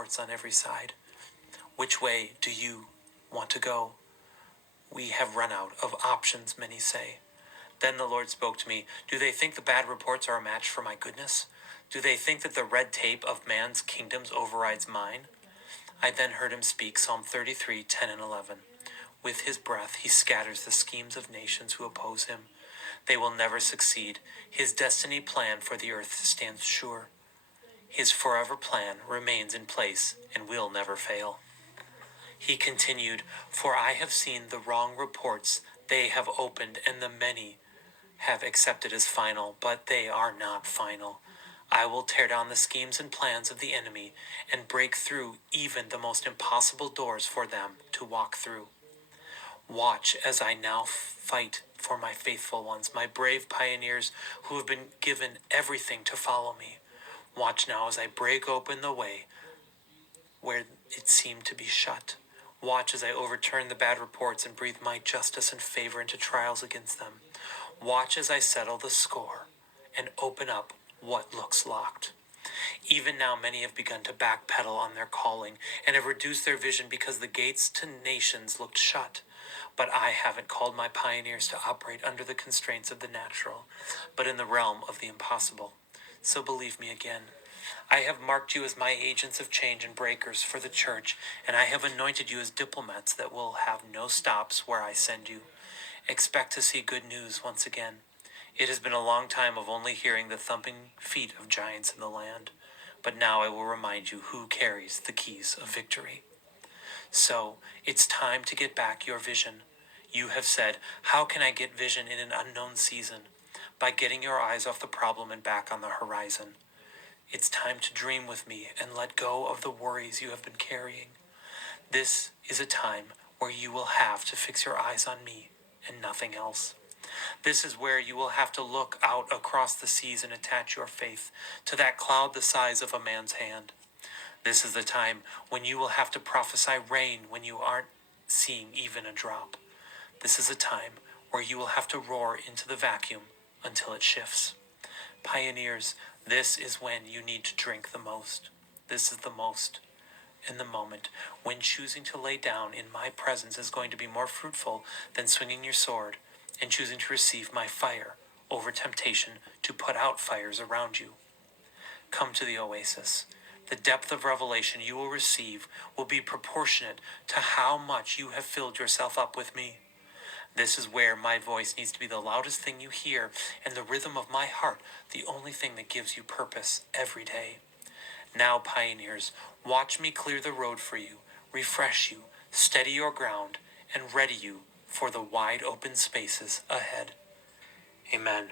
reports on every side. Which way do you want to go? We have run out of options, many say. Then the Lord spoke to me. Do they think the bad reports are a match for my goodness? Do they think that the red tape of man's kingdoms overrides mine? I then heard him speak Psalm 33, 10 and 11. With his breath he scatters the schemes of nations who oppose him. They will never succeed. His destiny plan for the earth stands sure. His forever plan remains in place and will never fail. He continued, For I have seen the wrong reports they have opened, and the many have accepted as final, but they are not final. I will tear down the schemes and plans of the enemy and break through even the most impossible doors for them to walk through. Watch as I now fight for my faithful ones, my brave pioneers who have been given everything to follow me. Watch now as I break open the way where it seemed to be shut. Watch as I overturn the bad reports and breathe my justice and favor into trials against them. Watch as I settle the score and open up what looks locked. Even now, many have begun to backpedal on their calling and have reduced their vision because the gates to nations looked shut. But I haven't called my pioneers to operate under the constraints of the natural, but in the realm of the impossible. So believe me again. I have marked you as my agents of change and breakers for the church, and I have anointed you as diplomats that will have no stops where I send you. Expect to see good news once again. It has been a long time of only hearing the thumping feet of giants in the land, but now I will remind you who carries the keys of victory. So, it's time to get back your vision. You have said, how can I get vision in an unknown season? By getting your eyes off the problem and back on the horizon. It's time to dream with me and let go of the worries you have been carrying. This is a time where you will have to fix your eyes on me and nothing else. This is where you will have to look out across the seas and attach your faith to that cloud the size of a man's hand. This is the time when you will have to prophesy rain when you aren't seeing even a drop. This is a time where you will have to roar into the vacuum until it shifts. Pioneers, this is when you need to drink the most. This is the most. In the moment when choosing to lay down in my presence is going to be more fruitful than swinging your sword, and choosing to receive my fire over temptation to put out fires around you. Come to the oasis. The depth of revelation you will receive will be proportionate to how much you have filled yourself up with me. This is where my voice needs to be the loudest thing you hear, and the rhythm of my heart the only thing that gives you purpose every day. Now, pioneers, watch me clear the road for you, refresh you, steady your ground, and ready you for the wide open spaces ahead. Amen.